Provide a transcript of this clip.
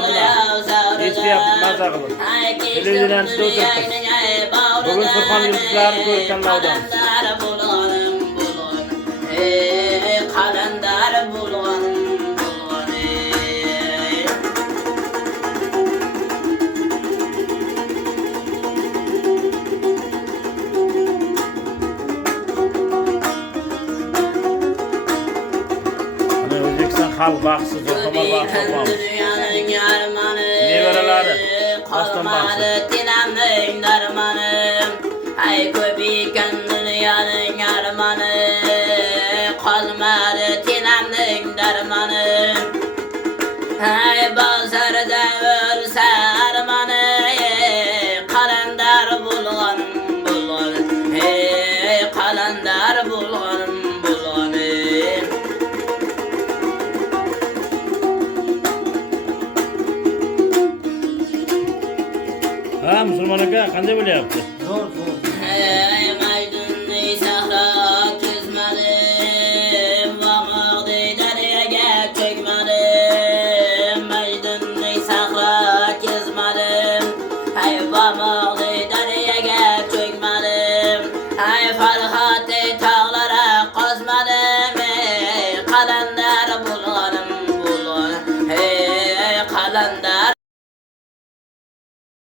İstanbul'a. Eski yaptım maza kılıp. Televizyondan tutuyoruz. Bugün Furkan yıldızlarını görüp tanımadan. Kalender bulgan Özbekistan halk baksı, Zotamar baksı olmamış. Neveraları, Aslan baksı. Dilemin dermanım, ay köpüken dünyanın yarmanı. Kalmadı dilemin dermanım, ay bazarda ölse armanı. Kalender bulgan, hey kalender bulgan. Ha Müslüman aka, qanday bo'lyapti? Zo'r.